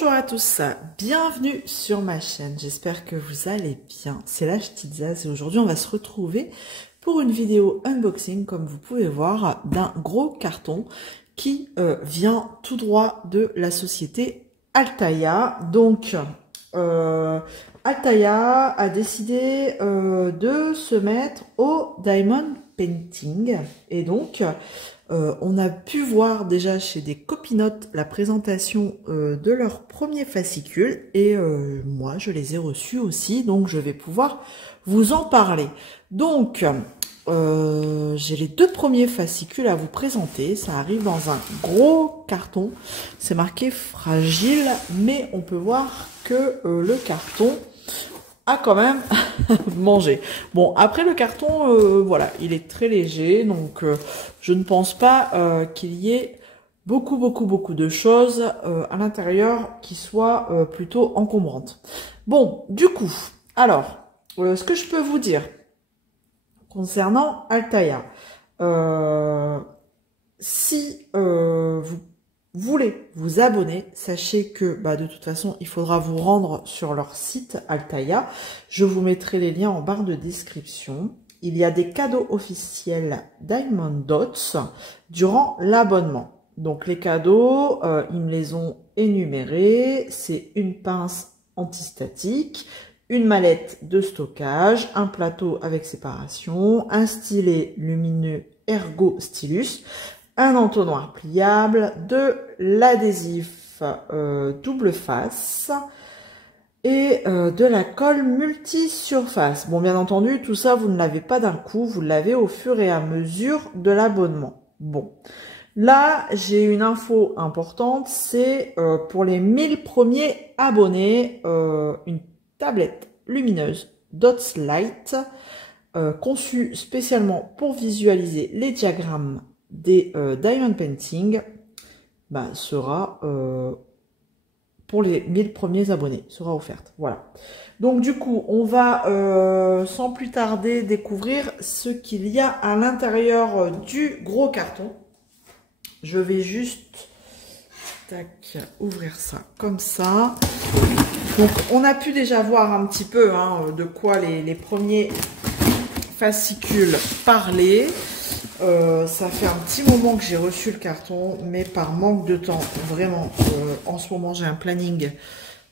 Bonjour à tous, bienvenue sur ma chaîne, j'espère que vous allez bien, c'est la Petite Zaz et aujourd'hui on va se retrouver pour une vidéo unboxing comme vous pouvez voir d'un gros carton qui vient tout droit de la société Altaïa. Donc Altaïa a décidé de se mettre au diamond painting et donc on a pu voir déjà chez des copinotes la présentation de leur premier fascicule et moi je les ai reçus aussi, donc je vais pouvoir vous en parler. Donc j'ai les deux premiers fascicules à vous présenter, ça arrive dans un gros carton, c'est marqué fragile mais on peut voir que le carton a quand même mangé. Bon, après le carton, voilà, il est très léger, donc je ne pense pas qu'il y ait beaucoup de choses à l'intérieur qui soient plutôt encombrantes. Bon, du coup, alors, ce que je peux vous dire concernant Altaïa, si vous voulez vous abonner, sachez que de toute façon il faudra vous rendre sur leur site Altaïa. Je vous mettrai les liens en barre de description. Il y a des cadeaux officiels Diamond Dots durant l'abonnement. Donc les cadeaux, ils me les ont énumérés. C'est une pince antistatique, une mallette de stockage, un plateau avec séparation, un lumineux Ergo Stylus, un entonnoir pliable, de l'adhésif double face et de la colle multi-surface. Bon, bien entendu, tout ça, vous ne l'avez pas d'un coup, vous l'avez au fur et à mesure de l'abonnement. Bon, là, j'ai une info importante, c'est pour les 1000 premiers abonnés, une tablette lumineuse Dots Light, conçue spécialement pour visualiser les diagrammes des diamond painting, sera pour les 1000 premiers abonnés, sera offerte. Voilà. Donc du coup, on va sans plus tarder découvrir ce qu'il y a à l'intérieur du gros carton. Je vais juste ouvrir ça comme ça. Donc on a pu déjà voir un petit peu de quoi les premiers fascicules parlaient. Ça fait un petit moment que j'ai reçu le carton, mais par manque de temps, vraiment, en ce moment j'ai un planning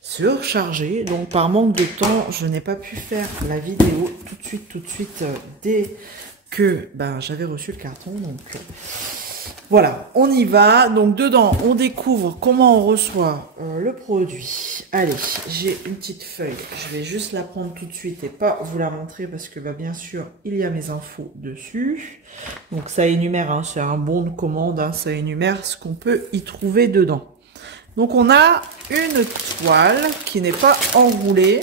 surchargé, donc par manque de temps, je n'ai pas pu faire la vidéo tout de suite, dès que j'avais reçu le carton. Donc voilà, on y va. Donc dedans, on découvre comment on reçoit le produit. Allez, j'ai une petite feuille. Je vais juste la prendre tout de suite et pas vous la montrer parce que bien sûr, il y a mes infos dessus. Donc ça énumère, c'est un bon de commande, ça énumère ce qu'on peut y trouver dedans. Donc on a une toile qui n'est pas enroulée.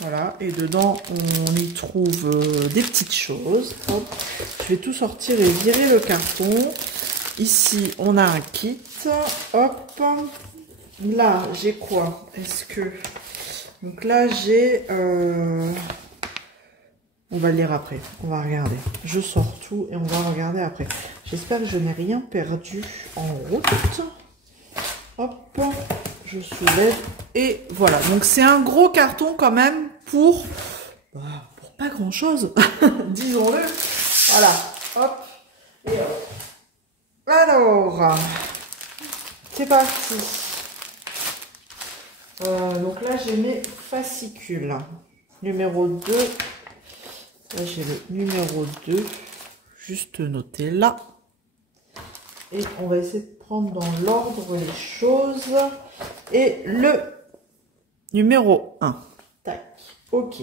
Voilà, et dedans, on y trouve des petites choses. Hop. Je vais tout sortir et virer le carton. Ici, on a un kit. Hop. Là, j'ai quoi? Est-ce que... Donc là, j'ai... On va le lire après. On va regarder. Je sors tout et on va regarder après. J'espère que je n'ai rien perdu en route. Hop. Je soulève. Et voilà. Donc, c'est un gros carton quand même pour pas grand-chose. Disons-le. Voilà. Hop. Et hop. Alors, c'est parti. Donc là, j'ai mes fascicules. Numéro 2. Là, j'ai le numéro 2. Juste noté là. Et on va essayer de prendre dans l'ordre les choses. Et le numéro 1. Tac. Ok.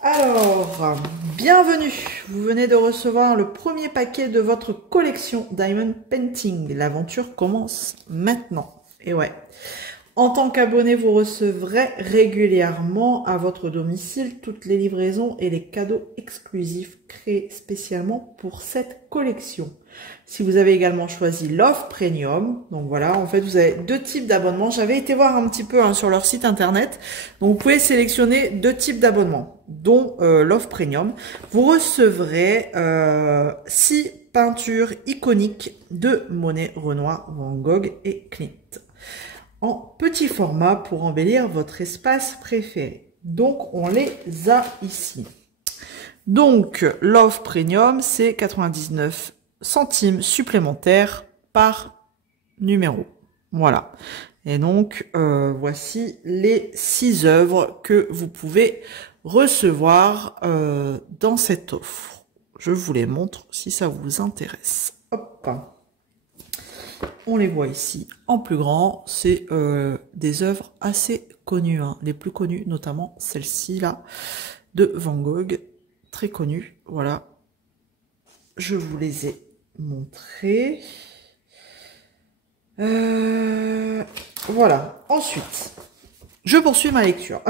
Alors, bienvenue, vous venez de recevoir le premier paquet de votre collection Diamond Painting. L'aventure commence maintenant. Et ouais, en tant qu'abonné, vous recevrez régulièrement à votre domicile toutes les livraisons et les cadeaux exclusifs créés spécialement pour cette collection. Si vous avez également choisi l'offre premium, donc voilà, en fait vous avez deux types d'abonnements. J'avais été voir un petit peu sur leur site internet, donc vous pouvez sélectionner deux types d'abonnements, dont l'offre premium. Vous recevrez 6 peintures iconiques de Monet, Renoir, Van Gogh et Klimt. en petit format pour embellir votre espace préféré. Donc, on les a ici. Donc, l'offre premium, c'est 99 centimes supplémentaires par numéro. Voilà. Et donc, voici les 6 œuvres que vous pouvez recevoir dans cette offre. Je vous les montre si ça vous intéresse. Hop. On les voit ici en plus grand. C'est des œuvres assez connues, hein. Les plus connues, notamment celle-ci là, de Van Gogh. Très connue. Voilà. Je vous les ai montrées. Voilà. Ensuite, je poursuis ma lecture.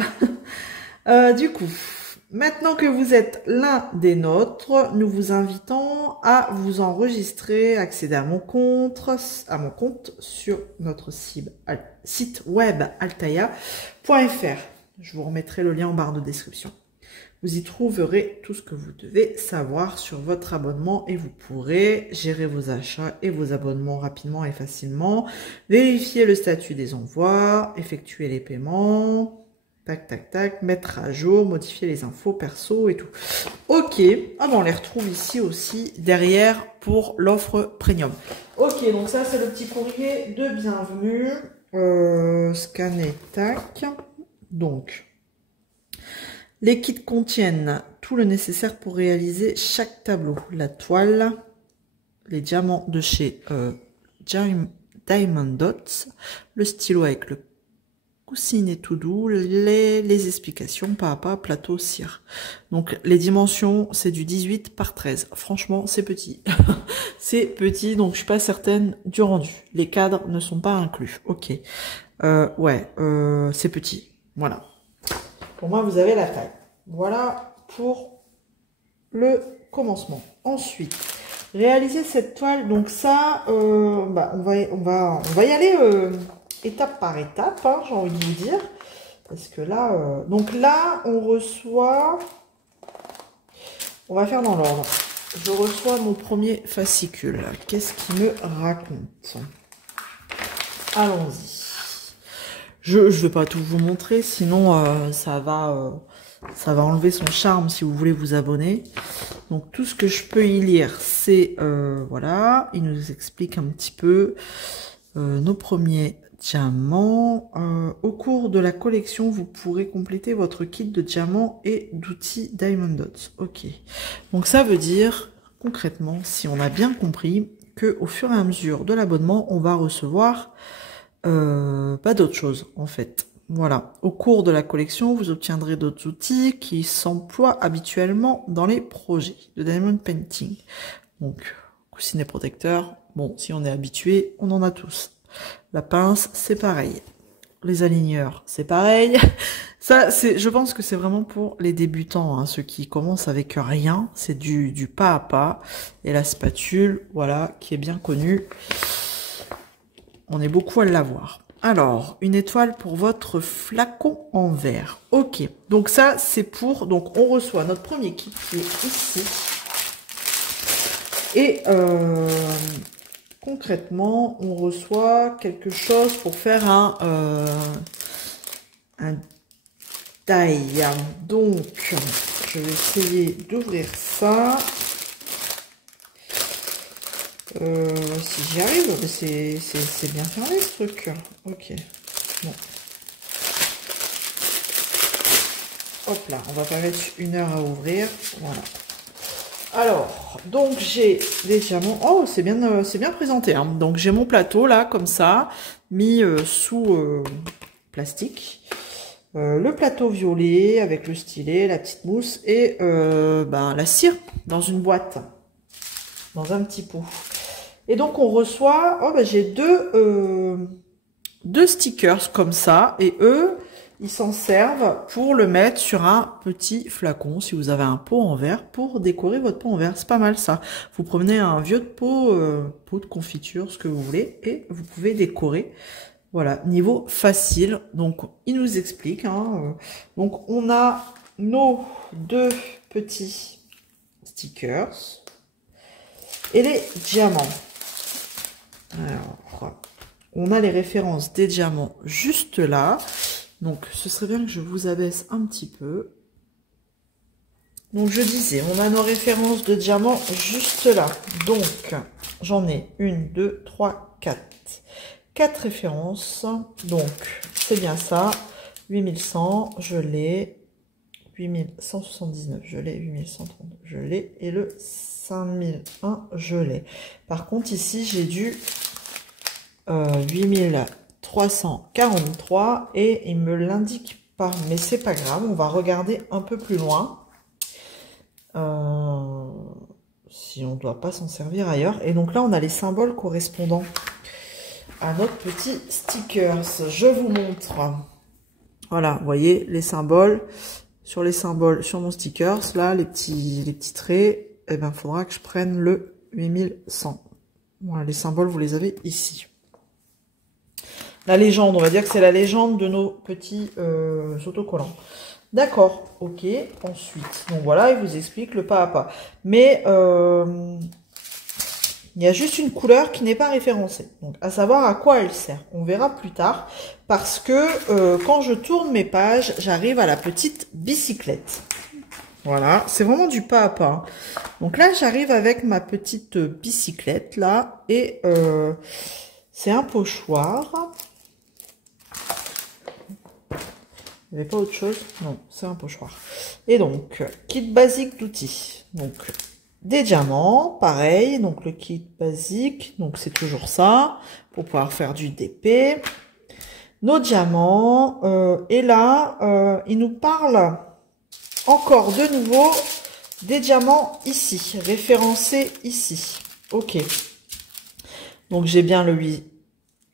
Du coup, maintenant que vous êtes l'un des nôtres, nous vous invitons à vous enregistrer, accéder à mon compte sur notre site web altaïa.fr. Je vous remettrai le lien en barre de description. Vous y trouverez tout ce que vous devez savoir sur votre abonnement et vous pourrez gérer vos achats et vos abonnements rapidement et facilement, vérifier le statut des envois, effectuer les paiements, tac, tac, tac, mettre à jour, modifier les infos perso et tout. Ok, ah ben on les retrouve ici aussi derrière pour l'offre premium. Ok, donc ça c'est le petit courrier de bienvenue. Scanner, tac. Donc, les kits contiennent tout le nécessaire pour réaliser chaque tableau. La toile, les diamants de chez Diamond Dots, le stylo avec le coussinet tout doux, les explications pas à pas, plateau cire. Donc les dimensions, c'est du 18 par 13. Franchement, c'est petit. C'est petit, donc je suis pas certaine du rendu. Les cadres ne sont pas inclus. Ok. Ouais, c'est petit. Voilà. Pour moi, vous avez la taille. Voilà pour le commencement. Ensuite, réaliser cette toile. Donc ça, on va y aller étape par étape, hein, j'ai envie de vous dire. Parce que là, donc là, on reçoit... On va faire dans l'ordre. Je reçois mon premier fascicule. Qu'est-ce qu'il me raconte? Allons-y. Je ne vais pas tout vous montrer, sinon ça va enlever son charme si vous voulez vous abonner. Donc tout ce que je peux y lire, c'est voilà, il nous explique un petit peu nos premiers diamants. Au cours de la collection, vous pourrez compléter votre kit de diamants et d'outils Diamond Dots. Ok. Donc ça veut dire concrètement, si on a bien compris, que au fur et à mesure de l'abonnement, on va recevoir pas d'autre chose en fait. Voilà. Au cours de la collection, vous obtiendrez d'autres outils qui s'emploient habituellement dans les projets de Diamond Painting. Donc, coussinet protecteur. Bon, si on est habitué, on en a tous. La pince, c'est pareil. Les aligneurs, c'est pareil. Ça, je pense que c'est vraiment pour les débutants, hein, ceux qui commencent avec rien. C'est du pas à pas. Et la spatule, voilà, qui est bien connue. On est beaucoup à l'avoir. Alors, une étoile pour votre flacon en verre. Ok, donc ça, c'est pour... Donc, on reçoit notre premier kit qui est ici. Et concrètement, on reçoit quelque chose pour faire un die. Donc, je vais essayer d'ouvrir ça. Si j'y arrive, c'est bien fermé ce truc. Ok. Bon. Hop là, on va pas mettre 1 heure à ouvrir. Voilà. Alors, donc j'ai des diamants. Oh, c'est bien présenté. Hein. Donc j'ai mon plateau là, comme ça, mis sous plastique. Le plateau violet avec le stylet, la petite mousse et la cire dans une boîte, dans un petit pot. Et donc, on reçoit... Oh, j'ai deux stickers comme ça. Et eux, ils s'en servent pour le mettre sur un petit flacon. Si vous avez un pot en verre, pour décorer votre pot en verre. C'est pas mal, ça. Vous prenez un vieux pot de confiture, ce que vous voulez. Et vous pouvez décorer. Voilà, niveau facile. Donc, il nous explique. Hein, donc, on a nos 2 petits stickers. Et les diamants. Alors, On a les références des diamants juste là. Donc, ce serait bien que je vous abaisse un petit peu. Donc, je disais, on a nos références de diamants juste là. Donc, j'en ai 1, 2, 3, 4. 4 références. Donc, c'est bien ça. 8100, je l'ai. 8179, je l'ai. 8130, je l'ai. Et le 5001, je l'ai. Par contre, ici, j'ai du 8343 et il me l'indique pas. Mais c'est pas grave, on va regarder un peu plus loin. Si on ne doit pas s'en servir ailleurs. Et donc là, on a les symboles correspondants à notre petit stickers. Je vous montre. Voilà, vous voyez les symboles. Sur les symboles, sur mon stickers, là, les petits traits, eh ben, il faudra que je prenne le 8100. Voilà, les symboles, vous les avez ici. La légende, on va dire que c'est la légende de nos petits autocollants. D'accord, ok. Ensuite, donc voilà, il vous explique le pas à pas. Mais il y a juste une couleur qui n'est pas référencée. Donc, à savoir à quoi elle sert. On verra plus tard. Parce que quand je tourne mes pages, j'arrive à la petite bicyclette. Voilà, c'est vraiment du pas à pas. Donc là, j'arrive avec ma petite bicyclette, là. Et c'est un pochoir. Il n'y avait pas autre chose? Non, c'est un pochoir. Et donc, kit basique d'outils. Donc, des diamants, pareil. Donc, le kit basique. Donc, c'est toujours ça. Pour pouvoir faire du DP. Nos diamants. Et là, il nous parle encore de nouveau des diamants ici. Référencés ici. Ok. Donc, j'ai bien le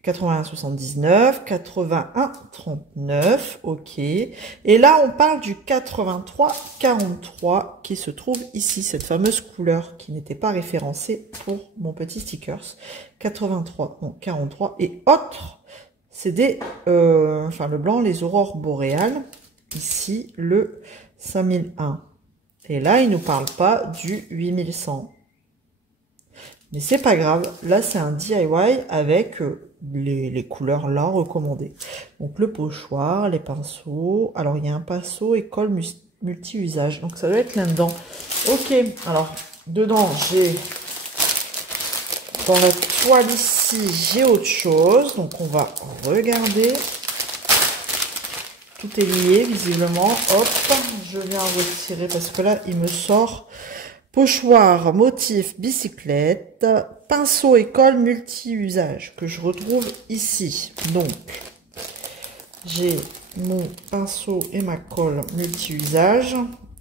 81,79, 81,39, ok. Et là, on parle du 83,43 qui se trouve ici, cette fameuse couleur qui n'était pas référencée pour mon petit stickers. 83, non, 43 et autres, c'est des, enfin le blanc, les aurores boréales. Ici, le 5001. Et là, il nous parle pas du 8100. Mais c'est pas grave, là c'est un DIY avec les couleurs là recommandées. Donc le pochoir, les pinceaux, alors il y a un pinceau école multi-usage, donc ça doit être là-dedans. Ok, alors dedans j'ai, dans la toile ici, j'ai autre chose, donc on va regarder. Tout est lié visiblement, hop, je viens retirer parce que là il me sort... Pochoir, motif, bicyclette, pinceau école multi-usage que je retrouve ici. Donc, j'ai mon pinceau et ma colle multi-usage.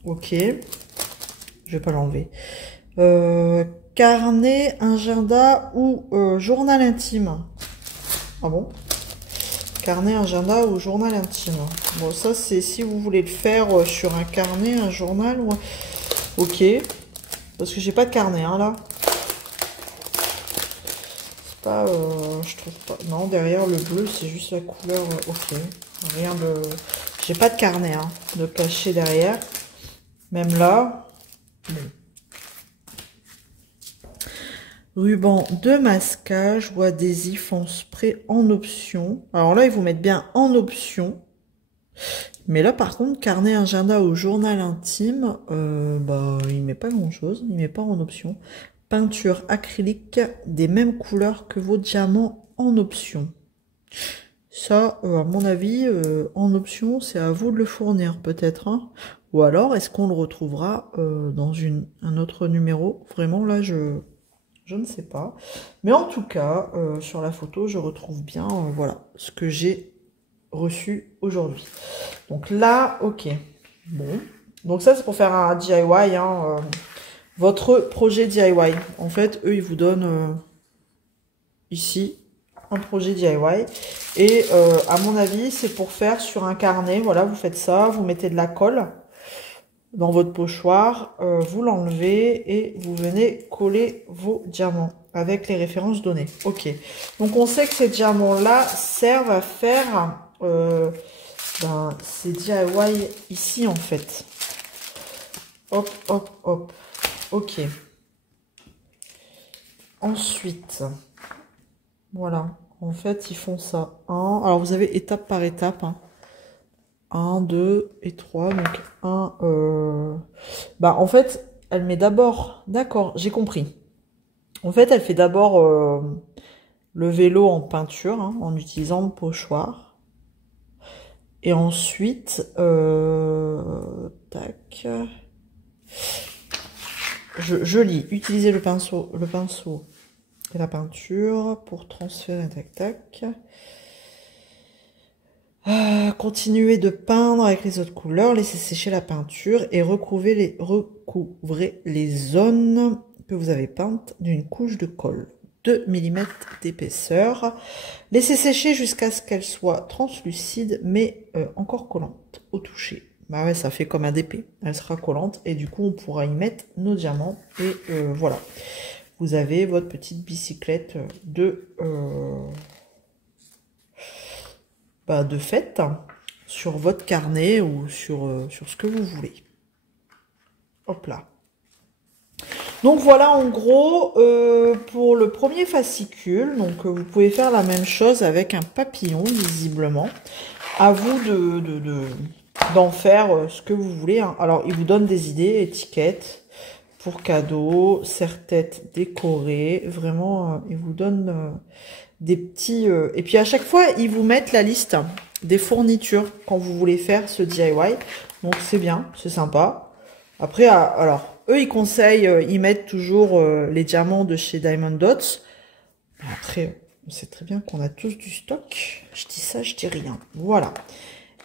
Ok, je vais pas l'enlever. Carnet, agenda ou journal intime. Ah bon? Carnet, agenda ou journal intime. Bon, ça c'est si vous voulez le faire sur un carnet, un journal ou... Ok. Parce que j'ai pas de carnet, hein, là. C'est pas... je trouve pas... Non, derrière le bleu, c'est juste la couleur... ok. Rien de... J'ai pas de carnet, hein, de cacher derrière. Même là. Bon. Ruban de masquage ou adhésif en spray en option. Alors là, ils vous mettent bien en option. Mais là, par contre, carnet, agenda ou journal intime, bah, il met pas grand-chose. Il met pas en option. Peinture acrylique des mêmes couleurs que vos diamants en option. Ça, à mon avis, en option, c'est à vous de le fournir, peut-être. Hein. Ou alors, est-ce qu'on le retrouvera dans un autre numéro? Vraiment, là, je ne sais pas. Mais en tout cas, sur la photo, je retrouve bien, voilà, ce que j'ai reçu aujourd'hui. Donc là, ok. Bon. Donc ça, c'est pour faire un DIY, hein, votre projet DIY. En fait, eux, ils vous donnent ici un projet DIY. Et à mon avis, c'est pour faire sur un carnet. Voilà, vous faites ça, vous mettez de la colle dans votre pochoir, vous l'enlevez et vous venez coller vos diamants avec les références données. Ok. Donc on sait que ces diamants-là servent à faire ces DIY ici en fait. Hop, hop, hop. Ok. Ensuite, voilà. En fait, ils font ça. Alors, vous avez étape par étape. 1, 2 et 3. Donc, en fait, elle met d'abord... D'accord, j'ai compris. En fait, elle fait d'abord le vélo en peinture, en utilisant le pochoir. Et ensuite, tac... Je lis. Utiliser le pinceau et la peinture pour transférer, tac, tac. Continuez de peindre avec les autres couleurs, laissez sécher la peinture et recouvrez les zones que vous avez peintes d'une couche de colle. 2 mm d'épaisseur. Laissez sécher jusqu'à ce qu'elle soit translucide mais encore collante au toucher. Bah ouais, ça fait comme un DP. Elle sera collante et du coup on pourra y mettre nos diamants. Et voilà. Vous avez votre petite bicyclette de fête sur votre carnet ou sur ce que vous voulez. Hop là. Donc voilà en gros pour le premier fascicule. Donc vous pouvez faire la même chose avec un papillon visiblement. À vous d'en faire ce que vous voulez. Alors il vous donne des idées, étiquettes pour cadeaux, serre-tête décorée. Vraiment il vous donne des petits... Et puis à chaque fois ils vous mettent la liste des fournitures quand vous voulez faire ce DIY. Donc c'est bien, c'est sympa. Après, alors, eux, ils conseillent, ils mettent toujours les diamants de chez Diamond Dots. Après, on sait très bien qu'on a tous du stock. Je dis ça, je dis rien. Voilà.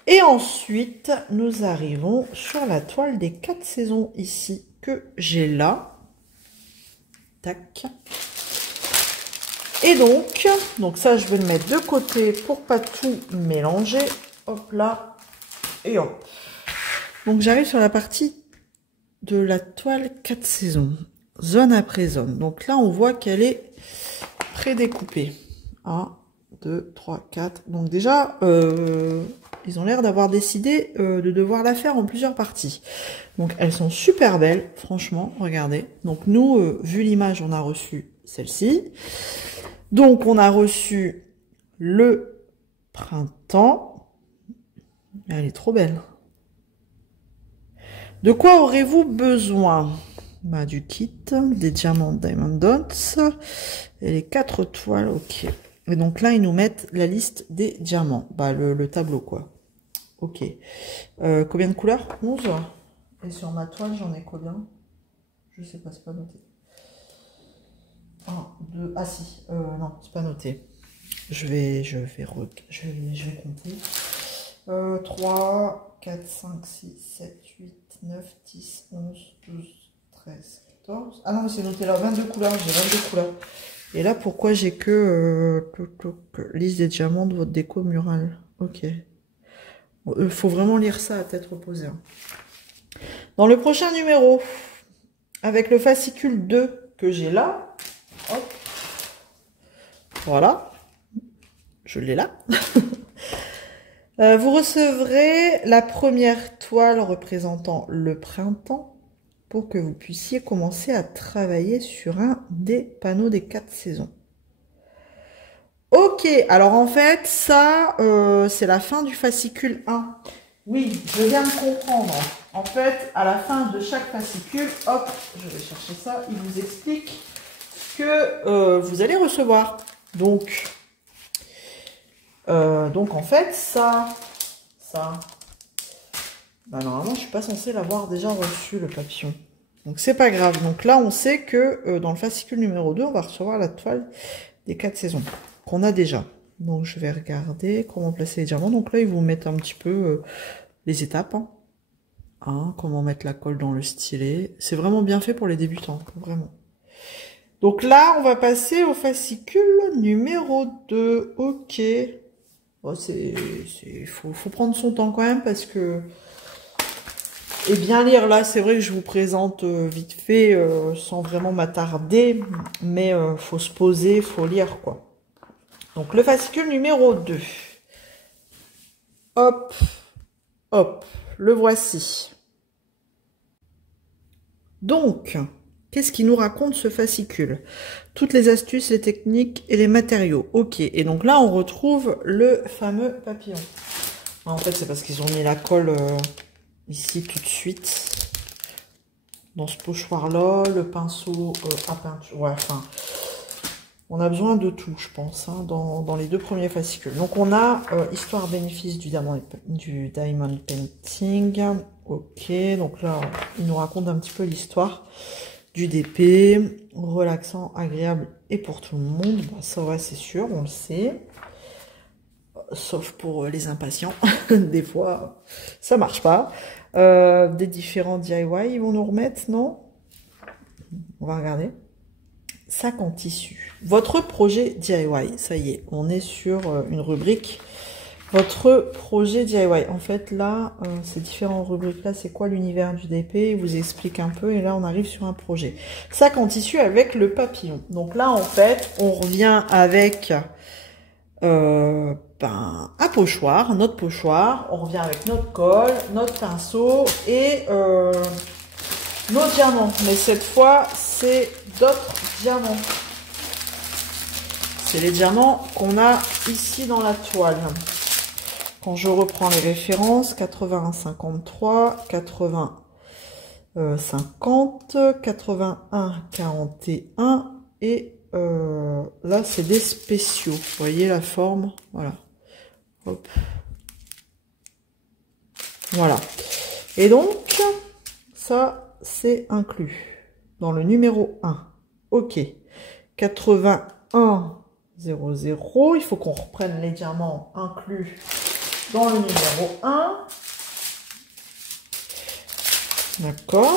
Et ensuite, nous arrivons sur la toile des 4 saisons ici que j'ai là. Tac. Et donc ça, je vais le mettre de côté pour pas tout mélanger. Hop là. Et hop. Donc, j'arrive sur la partie de la toile 4 saisons, zone après zone. Donc là, on voit qu'elle est prédécoupée. 1, 2, 3, 4. Donc déjà, ils ont l'air d'avoir décidé de devoir la faire en plusieurs parties. Donc elles sont super belles, franchement, regardez. Donc nous, vu l'image, on a reçu celle-ci. Donc on a reçu le printemps. Elle est trop belle. De quoi aurez-vous besoin? Du kit, des diamants Diamond Dots et les 4 toiles, ok. Et donc là, ils nous mettent la liste des diamants, le tableau quoi. Ok. Combien de couleurs? 11. Et sur ma toile, j'en ai combien? Je sais pas, c'est pas noté. 1, 2, ah si, non, c'est pas noté. Je vais compter. 3, 4, 5, 6, 7, 8, 9, 10, 11, 12, 13, 14. Ah non, c'est noté là, 22 couleurs, j'ai 22 couleurs. Et là, pourquoi j'ai que liste des diamants de votre déco murale? Ok. Faut vraiment lire ça à tête reposée. Dans le prochain numéro, avec le fascicule 2 que j'ai là, hop, voilà, je l'ai là. Vous recevrez la première toile représentant le printemps pour que vous puissiez commencer à travailler sur un des panneaux des 4 saisons. Ok, alors en fait, ça, c'est la fin du fascicule 1. Oui, je viens de comprendre. En fait, à la fin de chaque fascicule, hop, je vais chercher ça, il vous explique ce que vous allez recevoir. Donc en fait, ça, normalement, je suis pas censée l'avoir déjà reçu, le papillon. Donc, c'est pas grave. Donc là, on sait que dans le fascicule numéro 2, on va recevoir la toile des 4 saisons qu'on a déjà. Donc, je vais regarder comment placer les diamants. Donc là, ils vous mettent un petit peu les étapes. Comment mettre la colle dans le stylet. C'est vraiment bien fait pour les débutants, vraiment. Donc là, on va passer au fascicule numéro 2. Ok. Bon, faut prendre son temps quand même parce que... Et bien lire, là, c'est vrai que je vous présente vite fait, sans vraiment m'attarder, mais faut se poser, faut lire, quoi. Donc, le fascicule numéro 2. Hop, hop, le voici. Donc, Qu'est-ce qui nous raconte ce fascicule? Toutes les astuces, les techniques et les matériaux. Ok, et donc là, on retrouve le fameux papillon. En fait, c'est parce qu'ils ont mis la colle ici tout de suite. Dans ce pochoir-là, le pinceau à peinture. Ouais, enfin, on a besoin de tout, je pense, hein, dans les deux premiers fascicules. Donc, on a Histoire bénéfice du diamond painting. Ok, donc là, il nous raconte un petit peu l'histoire du DP. Relaxant, agréable et pour tout le monde. Bah, ça, ouais, c'est sûr, on le sait. Sauf pour les impatients. Des fois, ça marche pas. Des différents DIY, ils vont nous remettre, non? On va regarder. Sac en tissu. Votre projet DIY, ça y est, on est sur une rubrique. Votre projet DIY. En fait, là, ces différentes rubriques-là, c'est quoi l'univers du DP? Il vous explique un peu et là, on arrive sur un projet. Sac en tissu avec le papillon. Donc là, en fait, on revient avec un pochoir, notre pochoir. On revient avec notre colle, notre pinceau et nos diamants. Mais cette fois, c'est d'autres diamants. C'est les diamants qu'on a ici dans la toile. Quand je reprends les références, 81, 53, 80, 50, 81, 41 et là, c'est des spéciaux. Vous voyez la forme? Voilà. Hop. Voilà. Et donc, ça, c'est inclus dans le numéro 1. Ok. 81, 00. Il faut qu'on reprenne les diamants inclus dans le numéro 1. D'accord.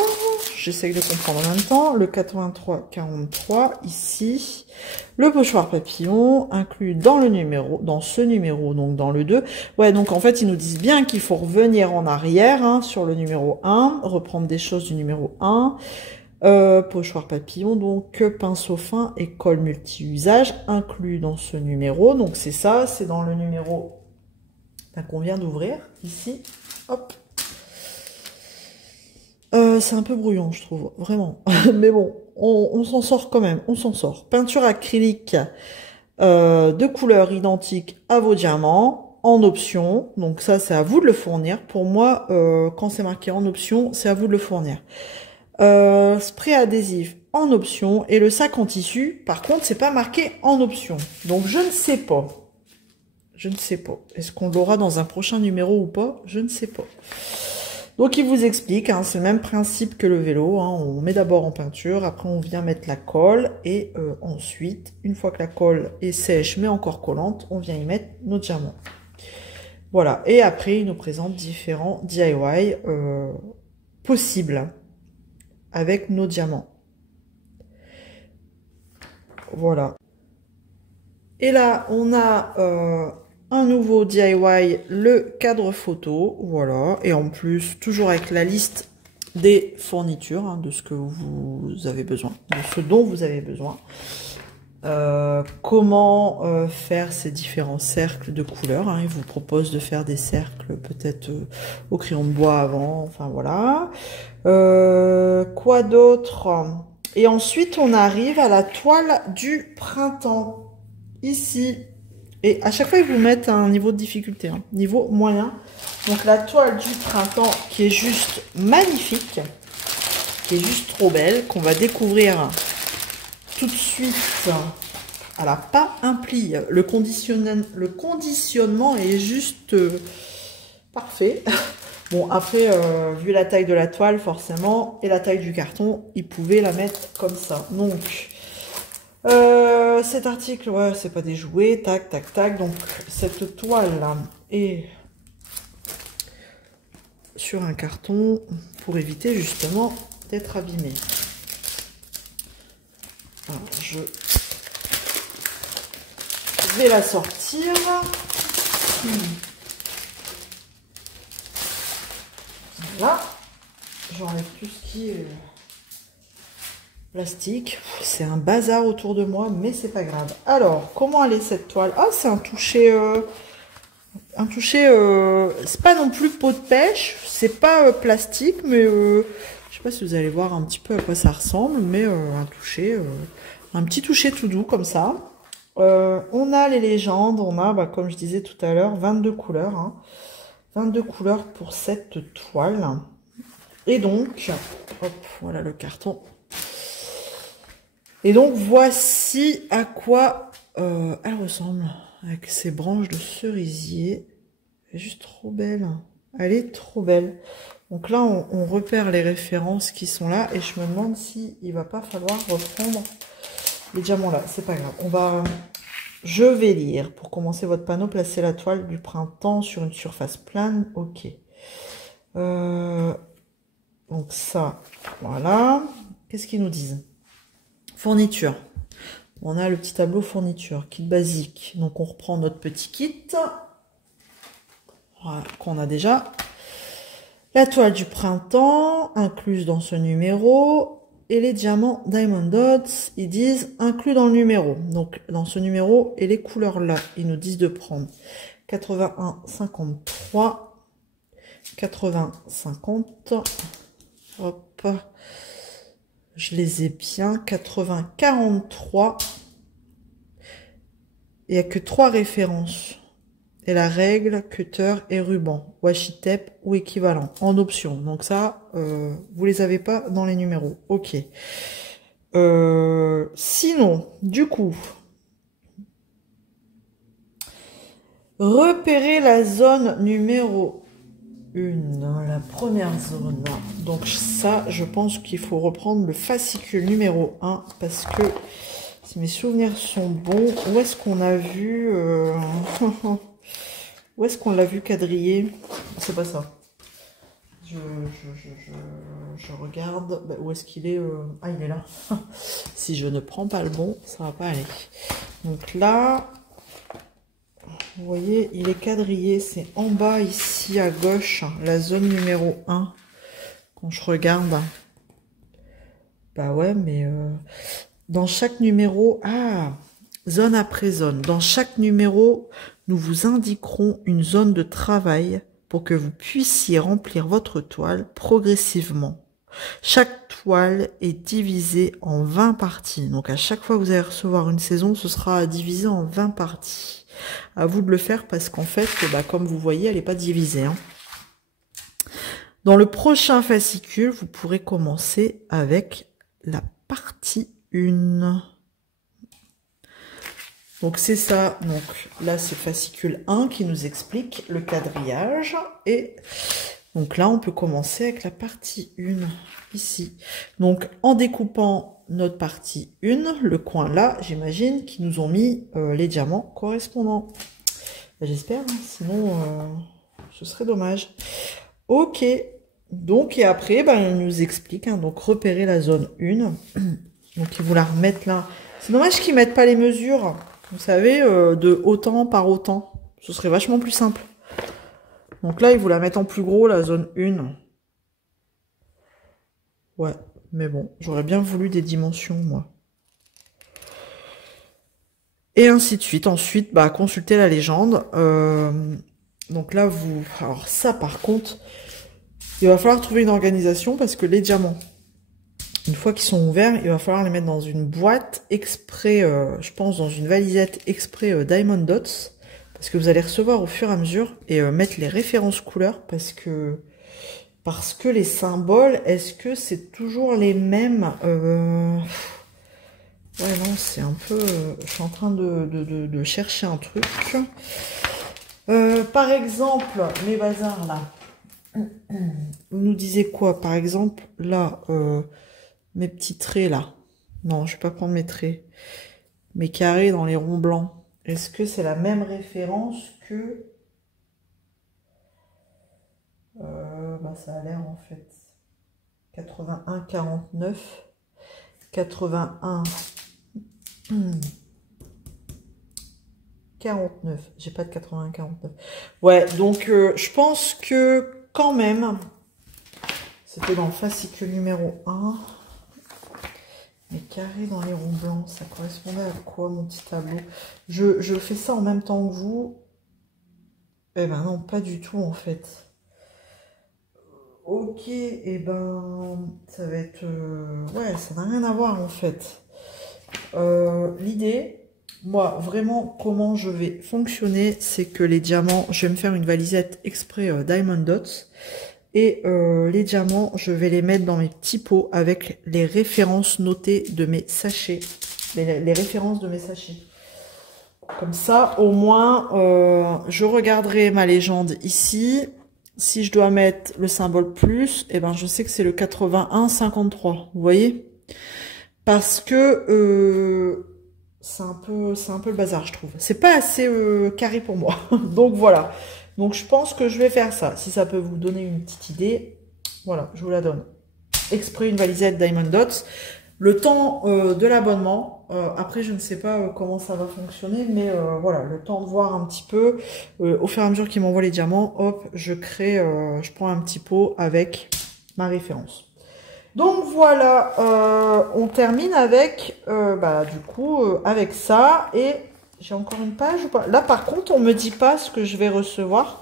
J'essaye de comprendre en même temps. Le 83, 43, ici. Le pochoir papillon, inclus dans le numéro, dans ce numéro, donc dans le 2. Ouais, donc en fait, ils nous disent bien qu'il faut revenir en arrière, hein, sur le numéro 1, reprendre des choses du numéro 1. Pochoir papillon, donc pinceau fin et colle multi-usage, inclus dans ce numéro. Donc c'est ça, c'est dans le numéro qu'on vient d'ouvrir, ici. Hop. C'est un peu brouillon, je trouve, vraiment. Mais bon, on s'en sort quand même, on s'en sort. Peinture acrylique de couleurs identiques à vos diamants, en option. Donc ça, c'est à vous de le fournir. Pour moi, quand c'est marqué en option, c'est à vous de le fournir. Spray adhésif en option. Et le sac en tissu, par contre, c'est pas marqué en option. Donc je ne sais pas. Je ne sais pas. Est-ce qu'on l'aura dans un prochain numéro ou pas? Je ne sais pas. Donc, il vous explique, hein, c'est le même principe que le vélo. Hein, on met d'abord en peinture, après on vient mettre la colle. Et ensuite, une fois que la colle est sèche mais encore collante, on vient y mettre nos diamants. Voilà. Et après, il nous présente différents DIY possibles avec nos diamants. Voilà. Et là, on a un nouveau DIY, le cadre photo, voilà, et en plus, toujours avec la liste des fournitures, hein, de ce que vous avez besoin, de ce dont vous avez besoin. Comment faire ces différents cercles de couleurs, hein, il vous propose de faire des cercles peut-être au crayon de bois avant, enfin voilà. Quoi d'autre? Et ensuite, on arrive à la toile du printemps, ici. Et à chaque fois, ils vous mettent un niveau de difficulté, hein, niveau moyen. Donc la toile du printemps qui est juste magnifique, qui est juste trop belle, qu'on va découvrir tout de suite. Elle n'a pas un pli. Le conditionnement est juste parfait. Bon, après, vu la taille de la toile, forcément, et la taille du carton, ils pouvaient la mettre comme ça. Donc... cet article, ouais, c'est pas des jouets, tac, tac, tac. Donc, cette toile-là est sur un carton pour éviter justement d'être abîmée. Alors, je vais la sortir. Voilà. J'enlève tout ce qui est... plastique, c'est un bazar autour de moi, mais c'est pas grave. Alors, comment elle est cette toile? Ah, c'est un toucher, c'est pas non plus peau de pêche, c'est pas plastique, mais je sais sais pas si vous allez voir un petit peu à quoi ça ressemble, mais un petit toucher tout doux comme ça. On a les légendes, on a, bah, comme je disais tout à l'heure, 22 couleurs. Hein, 22 couleurs pour cette toile. Et donc, hop, voilà le carton. Et donc, voici à quoi elle ressemble. Avec ses branches de cerisier. Elle est juste trop belle. Elle est trop belle. Donc là, on repère les références qui sont là. Et je me demande si il va pas falloir reprendre les diamants là. C'est pas grave. Je vais lire. Pour commencer votre panneau, placez la toile du printemps sur une surface plane. Ok. Donc ça, voilà. Qu'est-ce qu'ils nous disent? Fourniture. On a le petit tableau fourniture, kit basique. Donc on reprend notre petit kit. Voilà, qu'on a déjà. La toile du printemps, incluse dans ce numéro. Et les diamants Diamond Dots, ils disent inclus dans le numéro. Donc dans ce numéro, et les couleurs là, ils nous disent de prendre 81, 53, 80, 50. Hop. Je les ai bien. 80, 43. Il n'y a que 3 références. Et la règle, cutter et ruban. Washi tape ou équivalent. En option. Donc ça, vous les avez pas dans les numéros. Ok. Sinon, du coup, repérer la zone numéro 1. La première zone. Donc ça, je pense qu'il faut reprendre le fascicule numéro 1 parce que si mes souvenirs sont bons, où est-ce qu'on a vu... Où est-ce qu'on l'a vu quadriller? C'est pas ça. Je regarde. Bah, où est-ce qu'il est, Ah, il est là. Si je ne prends pas le bon, ça va pas aller. Donc là, vous voyez, il est quadrillé. C'est en bas, ici, à gauche, la zone numéro 1. Quand je regarde. Bah ouais, mais... dans chaque numéro... Ah, zone après zone. Dans chaque numéro... Nous vous indiquerons une zone de travail pour que vous puissiez remplir votre toile progressivement. Chaque toile est divisée en 20 parties. Donc à chaque fois que vous allez recevoir une saison, ce sera divisé en 20 parties. À vous de le faire parce qu'en fait, bah, comme vous voyez, elle n'est pas divisée. Hein. Dans le prochain fascicule, vous pourrez commencer avec la partie 1. Donc c'est ça, donc là c'est fascicule 1 qui nous explique le quadrillage. Et donc là on peut commencer avec la partie 1, ici. Donc en découpant notre partie 1, le coin là, j'imagine qu'ils nous ont mis les diamants correspondants. J'espère, hein, sinon ce serait dommage. Ok, donc et après, ben, il nous explique, hein, donc repérer la zone 1. Donc ils vont la remettre là. C'est dommage qu'ils mettent pas les mesures. Vous savez, de autant par autant. Ce serait vachement plus simple. Donc là, ils vous la mettent en plus gros, la zone 1. Ouais, mais bon, j'aurais bien voulu des dimensions, moi. Et ainsi de suite. Ensuite, bah, consultez la légende. Donc là, vous... Alors ça, par contre, il va falloir trouver une organisation parce que les diamants... Une fois qu'ils sont ouverts, il va falloir les mettre dans une boîte exprès, je pense dans une valisette exprès Diamond Dots, parce que vous allez recevoir au fur et à mesure, et mettre les références couleurs, parce que les symboles, est-ce que c'est toujours les mêmes Ouais, non, c'est un peu... je suis en train de chercher un truc. Par exemple, les bazars, là. Vous nous disiez quoi? Par exemple, là... mes petits traits là. Non, je vais pas prendre mes traits. Mes carrés dans les ronds blancs. Est-ce que c'est la même référence que... bah ça a l'air en fait. 81, 49. 81. 49. J'ai pas de 81, 49. Ouais, donc je pense que quand même... C'était dans le fascicule numéro 1. Les carrés dans les ronds blancs, ça correspondait à quoi mon petit tableau? Je fais ça en même temps que vous. Eh ben non, pas du tout en fait. Ok, et ben, ça va être... ouais, ça n'a rien à voir en fait. L'idée, moi, vraiment, comment je vais fonctionner, c'est que les diamants, je vais me faire une valisette exprès Diamond Dots. Et les diamants, je vais les mettre dans mes petits pots avec les références notées de mes sachets. Les références de mes sachets. Comme ça, au moins, je regarderai ma légende ici. Si je dois mettre le symbole plus, eh ben, je sais que c'est le 81-53. Vous voyez? Parce que c'est un peu le bazar, je trouve. C'est pas assez carré pour moi. Donc voilà. Donc je pense que je vais faire ça. Si ça peut vous donner une petite idée, voilà, je vous la donne. Exprès une valisette Diamond Dots. Le temps de l'abonnement, après je ne sais pas comment ça va fonctionner, mais voilà, le temps de voir un petit peu, au fur et à mesure qu'il m'envoie les diamants, hop, je crée, je prends un petit pot avec ma référence. Donc voilà, on termine avec, du coup, avec ça, et j'ai encore une page ou pas? Là par contre, on me dit pas ce que je vais recevoir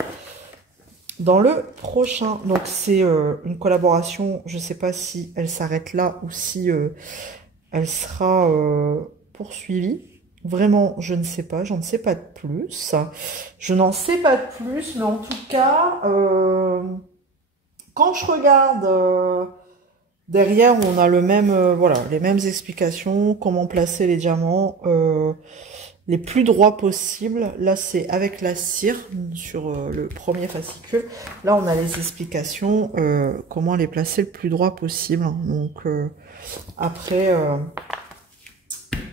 dans le prochain. Donc c'est une collaboration, je sais pas si elle s'arrête là ou si elle sera poursuivie. Vraiment, je ne sais pas, j'en ne sais pas de plus. Je n'en sais pas de plus, mais en tout cas, quand je regarde derrière, on a le même, voilà, les mêmes explications, comment placer les diamants les plus droits possibles. Là, c'est avec la cire sur le premier fascicule. Là, on a les explications, comment les placer le plus droit possible. Donc, après,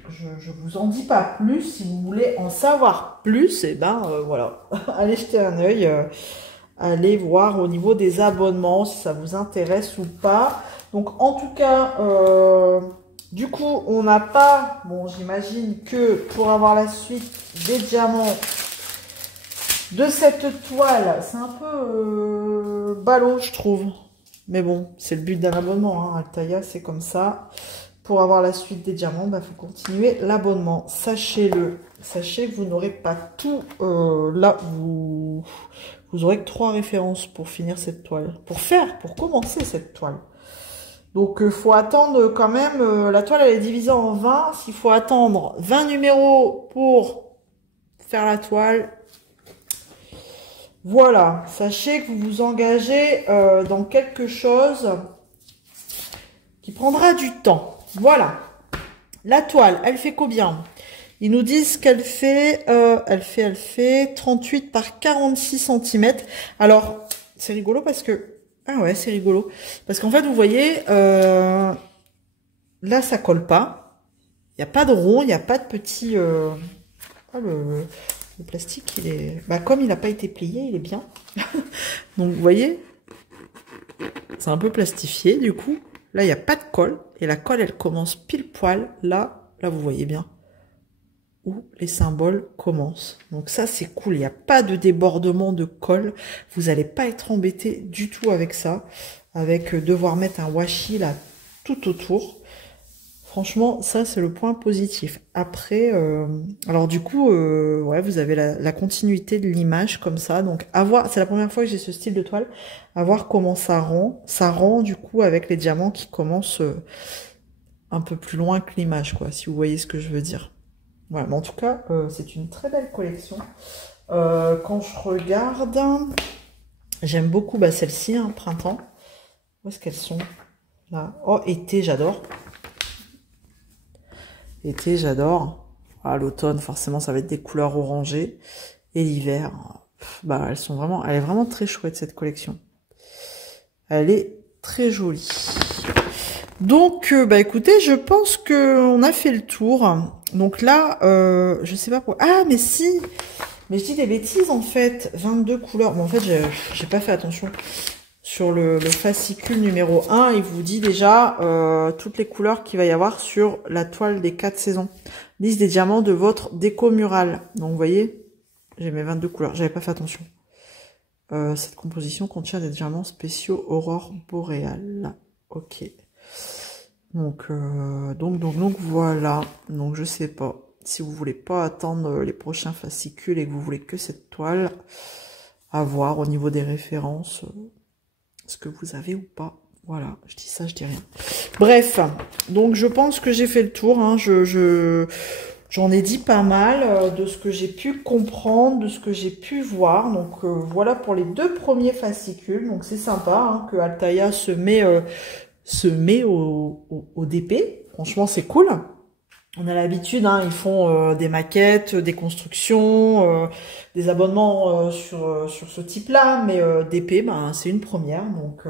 je vous en dis pas plus. Si vous voulez en savoir plus, et ben voilà, allez jeter un œil, allez voir au niveau des abonnements si ça vous intéresse ou pas. Donc, en tout cas, du coup, on n'a pas, bon, j'imagine que pour avoir la suite des diamants de cette toile, c'est un peu ballot, je trouve. Mais bon, c'est le but d'un abonnement, hein. Altaïa, c'est comme ça. Pour avoir la suite des diamants, il faut continuer l'abonnement. Sachez-le. Sachez que vous n'aurez pas tout. Là, vous aurez que 3 références pour finir cette toile. Pour commencer cette toile. Donc, il faut attendre quand même, la toile, elle est divisée en 20. S'il faut attendre 20 numéros pour faire la toile, voilà. Sachez que vous vous engagez dans quelque chose qui prendra du temps. Voilà. La toile, elle fait combien? Ils nous disent qu'elle fait, elle fait 38 par 46 cm. Alors, c'est rigolo parce que... Ah ouais, c'est rigolo. Parce qu'en fait, vous voyez, là, ça colle pas. Il n'y a pas de rond, il n'y a pas de petit... le plastique, il est... Bah, comme il n'a pas été plié, il est bien. Donc, vous voyez, c'est un peu plastifié, du coup. Là, il n'y a pas de colle. Et la colle, elle commence pile poil. Là, vous voyez bien où les symboles commencent. Donc ça, c'est cool. Il n'y a pas de débordement de colle. Vous n'allez pas être embêté du tout avec ça. Avec devoir mettre un washi là tout autour. Franchement, ça, c'est le point positif. Après, alors du coup, ouais, vous avez la continuité de l'image comme ça. Donc, à voir, c'est la première fois que j'ai ce style de toile. À voir comment ça rend. Ça rend, du coup, avec les diamants qui commencent un peu plus loin que l'image, quoi, si vous voyez ce que je veux dire. Voilà, mais en tout cas, c'est une très belle collection. Quand je regarde, j'aime beaucoup celle-ci, hein, printemps. Où est-ce qu'elles sont? Là. Oh, été, j'adore. Été, j'adore. Ah, l'automne, forcément, ça va être des couleurs orangées. Et l'hiver, elle est vraiment très chouette, cette collection. Elle est très jolie. Donc, écoutez, je pense qu'on a fait le tour. Donc là, je sais pas pourquoi. Ah, mais si! Mais je dis des bêtises, en fait. 22 couleurs. Bon, en fait, j'ai pas fait attention. Sur le fascicule numéro 1, il vous dit déjà toutes les couleurs qu'il va y avoir sur la toile des 4 saisons. Liste des diamants de votre déco murale. Donc, vous voyez, j'ai mes 22 couleurs. J'avais pas fait attention. Cette composition contient des diamants spéciaux aurore boréale. Ok. Donc voilà. Donc je sais pas. Si vous voulez pas attendre les prochains fascicules et que vous voulez que cette toile, à voir au niveau des références. Est-ce que vous avez ou pas? Voilà, je dis ça, je dis rien. Bref, donc je pense que j'ai fait le tour. Hein. J'en ai dit pas mal de ce que j'ai pu comprendre, de ce que j'ai pu voir. Donc voilà pour les 2 premiers fascicules. Donc c'est sympa hein, que Altaïa se met au DP. Franchement, c'est cool. On a l'habitude, hein, ils font des maquettes, des constructions, des abonnements sur ce type-là, mais DP, ben, c'est une première, donc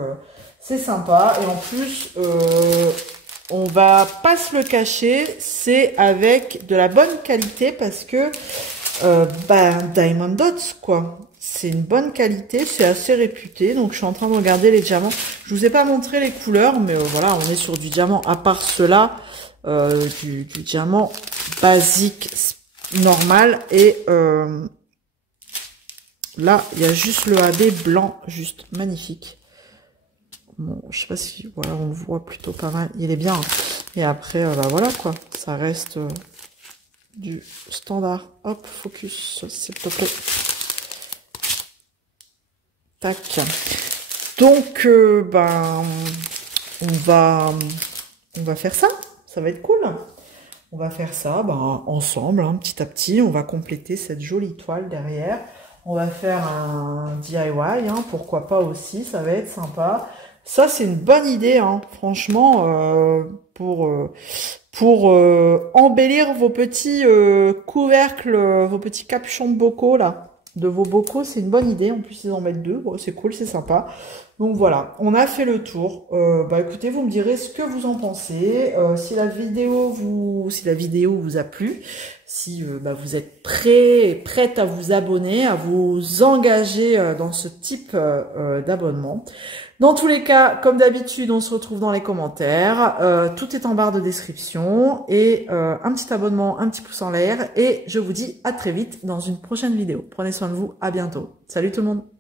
c'est sympa. Et en plus, on va pas se le cacher, c'est avec de la bonne qualité parce que Diamond Dots, quoi. C'est une bonne qualité, c'est assez réputé. Donc je suis en train de regarder les diamants. Je vous ai pas montré les couleurs, mais voilà, on est sur du diamant à part cela. Du diamant basique normal et là il y a juste le AB blanc, juste magnifique. Bon, je sais pas si voilà, on le voit plutôt pas mal, il est bien hein. Et après bah voilà quoi, ça reste du standard. Hop, focus s'il te plaît. Tac. Donc ben on va faire ça. Ça va être cool. On va faire ça ensemble, hein, petit à petit. On va compléter cette jolie toile derrière. On va faire un DIY, hein, pourquoi pas aussi. Ça va être sympa. Ça, c'est une bonne idée, hein, franchement, pour embellir vos petits couvercles, vos petits capuchons de bocaux, là. De vos bocaux, c'est une bonne idée. En plus, ils en mettent 2. Bon, c'est cool, c'est sympa. Donc voilà, on a fait le tour. Écoutez, vous me direz ce que vous en pensez. Si la vidéo vous a plu, si vous êtes prêt et prête à vous abonner, à vous engager dans ce type d'abonnement. Dans tous les cas, comme d'habitude, on se retrouve dans les commentaires. Tout est en barre de description. Et un petit abonnement, un petit pouce en l'air. Et je vous dis à très vite dans une prochaine vidéo. Prenez soin de vous, à bientôt. Salut tout le monde!